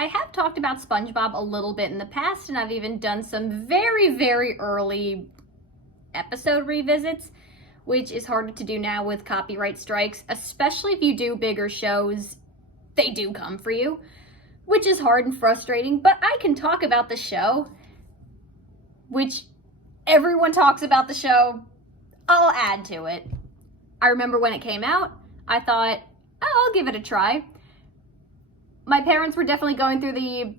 I have talked about SpongeBob a little bit in the past, and I've even done some very, very early episode revisits, which is harder to do now with copyright strikes, especially if you do bigger shows. They do come for you, which is hard and frustrating, but I can talk about the show, which everyone talks about the show. I'll add to it. I remember when it came out, I thought, oh, I'll give it a try. My parents were definitely going through the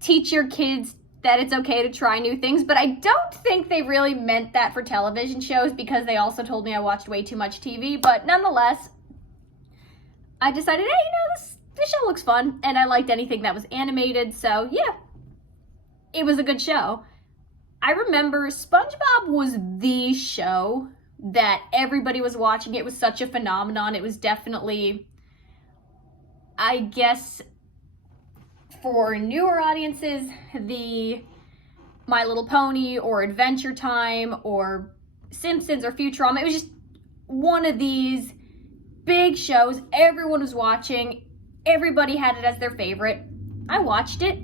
teach your kids that it's okay to try new things, but I don't think they really meant that for television shows because they also told me I watched way too much TV, but nonetheless, I decided, hey, this show looks fun, and I liked anything that was animated, so yeah, it was a good show. I remember SpongeBob was the show that everybody was watching. It was such a phenomenon. It was definitely, I guess, for newer audiences, the My Little Pony or Adventure Time or Simpsons or Futurama. It was just one of these big shows everyone was watching. Everybody had it as their favorite. I watched it.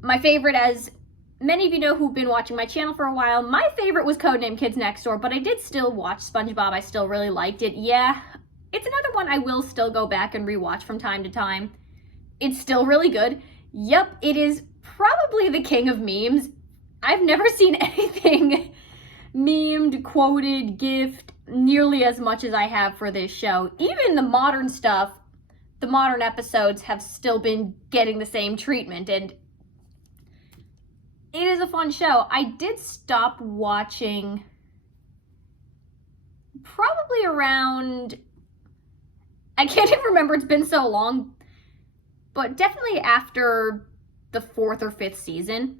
My favorite, as many of you know who've been watching my channel for a while, my favorite was Codename Kids Next Door, but I did still watch SpongeBob. I still really liked it. Yeah, it's another one I will still go back and rewatch from time to time. It's still really good. Yep, it is probably the king of memes. I've never seen anything memed, quoted, gifted nearly as much as I have for this show. Even the modern stuff, the modern episodes have still been getting the same treatment, and it is a fun show. I did stop watching probably around, I can't even remember, it's been so long, but definitely after the 4th or 5th season.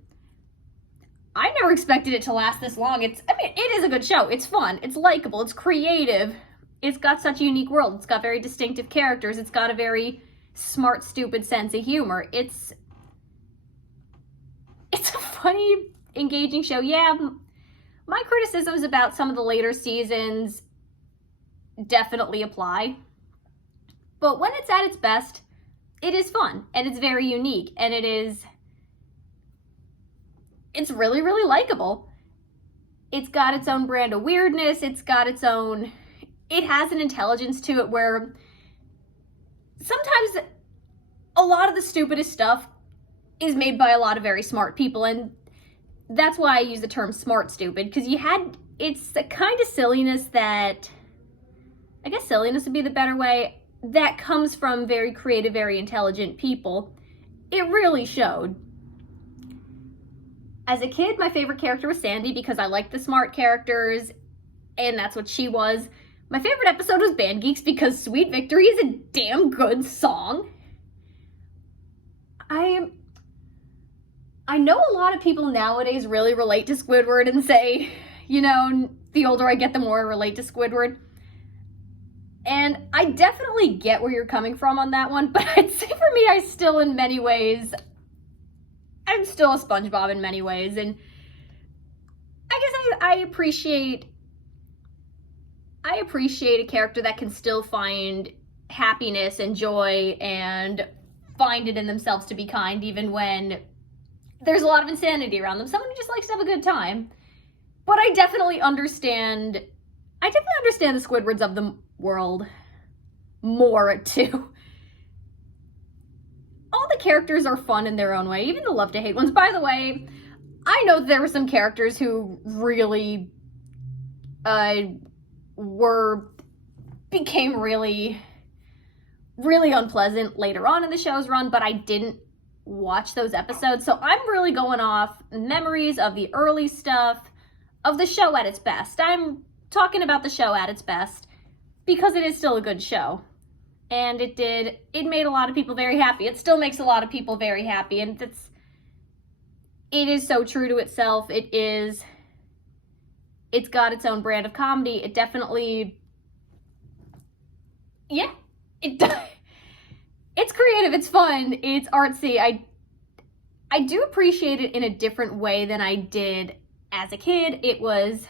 I never expected it to last this long. It is a good show. It's fun. It's likable. It's creative. It's got such a unique world. It's got very distinctive characters. It's got a very smart, stupid sense of humor. It's a funny, engaging show. Yeah, my criticisms about some of the later seasons definitely apply. But when it's at its best, it is fun, and it's very unique, and it's really, really likable. It's got its own brand of weirdness. It has an intelligence to it where sometimes a lot of the stupidest stuff is made by a lot of very smart people, and that's why I use the term smart stupid, because it's a kind of silliness that, I guess silliness would be the better way, that comes from very creative, very intelligent people. It really showed. As a kid, my favorite character was Sandy because I liked the smart characters, and that's what she was. My favorite episode was Band Geeks because Sweet Victory is a damn good song. I know a lot of people nowadays really relate to Squidward and say, the older I get, the more I relate to Squidward. And I definitely get where you're coming from on that one, but I'd say for me, I'm still a SpongeBob in many ways, and I guess I appreciate a character that can still find happiness and joy and find it in themselves to be kind, even when there's a lot of insanity around them. Someone who just likes to have a good time. But I definitely understand the Squidwards of the world more too. All the characters are fun in their own way, even the love to hate ones. By the way, I know there were some characters who really became really, really unpleasant later on in the show's run, but I didn't watch those episodes, so I'm really going off memories of the early stuff, of the show at its best. I'm talking about the show at its best because it is still a good show. And it made a lot of people very happy. It still makes a lot of people very happy, and it is so true to itself. It's got its own brand of comedy. It definitely, yeah, it's creative, it's fun, it's artsy. I do appreciate it in a different way than I did as a kid. It was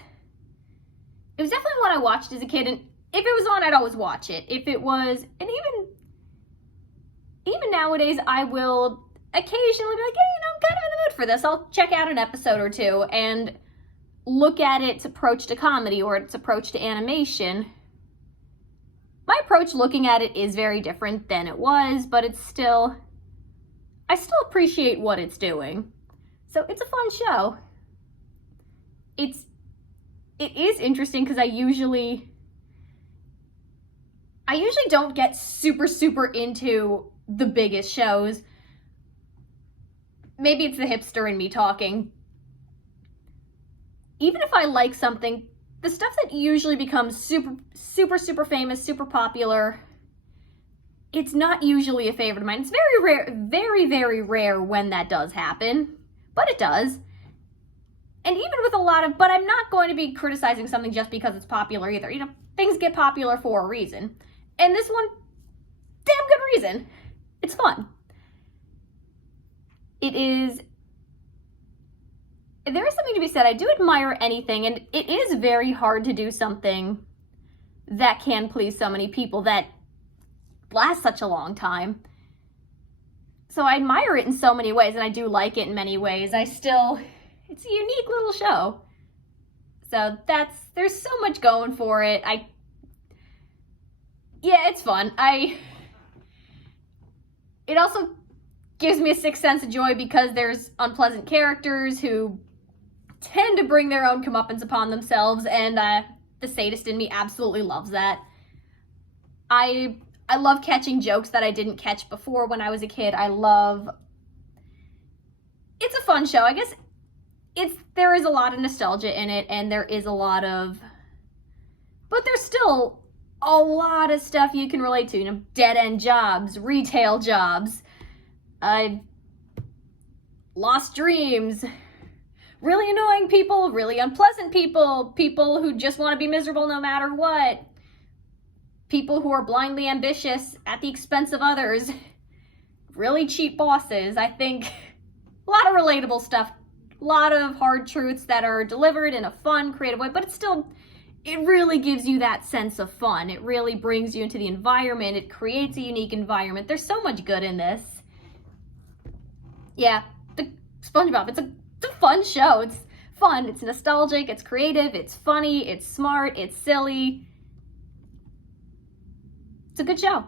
definitely one I watched as a kid, and if it was on, I'd always watch it. If it was, and even nowadays I will occasionally be like, hey, I'm kind of in the mood for this. I'll check out an episode or two and look at its approach to comedy or its approach to animation. My approach looking at it is very different than it was, but I still appreciate what it's doing. So it's a fun show. It is interesting because I usually don't get super into the biggest shows. Maybe it's the hipster in me talking. Even if I like something, the stuff that usually becomes super famous, super popular, it's not usually a favorite of mine. It's very rare, very rare when that does happen, but it does. And even with but I'm not going to be criticizing something just because it's popular either. You know, things get popular for a reason. And this one, damn good reason. It's fun. There is something to be said. I do admire anything, and it is very hard to do something that can please so many people, that lasts such a long time. So I admire it in so many ways, and I do like it in many ways. It's a unique little show. So there's so much going for it. Yeah, it's fun. It also gives me a sixth sense of joy because there's unpleasant characters who tend to bring their own comeuppance upon themselves, and the sadist in me absolutely loves that. I love catching jokes that I didn't catch before when I was a kid. It's a fun show. I guess there is a lot of nostalgia in it, and but there's still a lot of stuff you can relate to. You know, dead-end jobs, retail jobs, lost dreams, really annoying people, really unpleasant people, people who just want to be miserable no matter what, people who are blindly ambitious at the expense of others, really cheap bosses. I think a lot of relatable stuff, a lot of hard truths that are delivered in a fun, creative way, but it really gives you that sense of fun. It really brings you into the environment. It creates a unique environment. There's so much good in this. Yeah, the SpongeBob, it's a fun show. It's fun, it's nostalgic, it's creative, it's funny, it's smart, it's silly. It's a good show.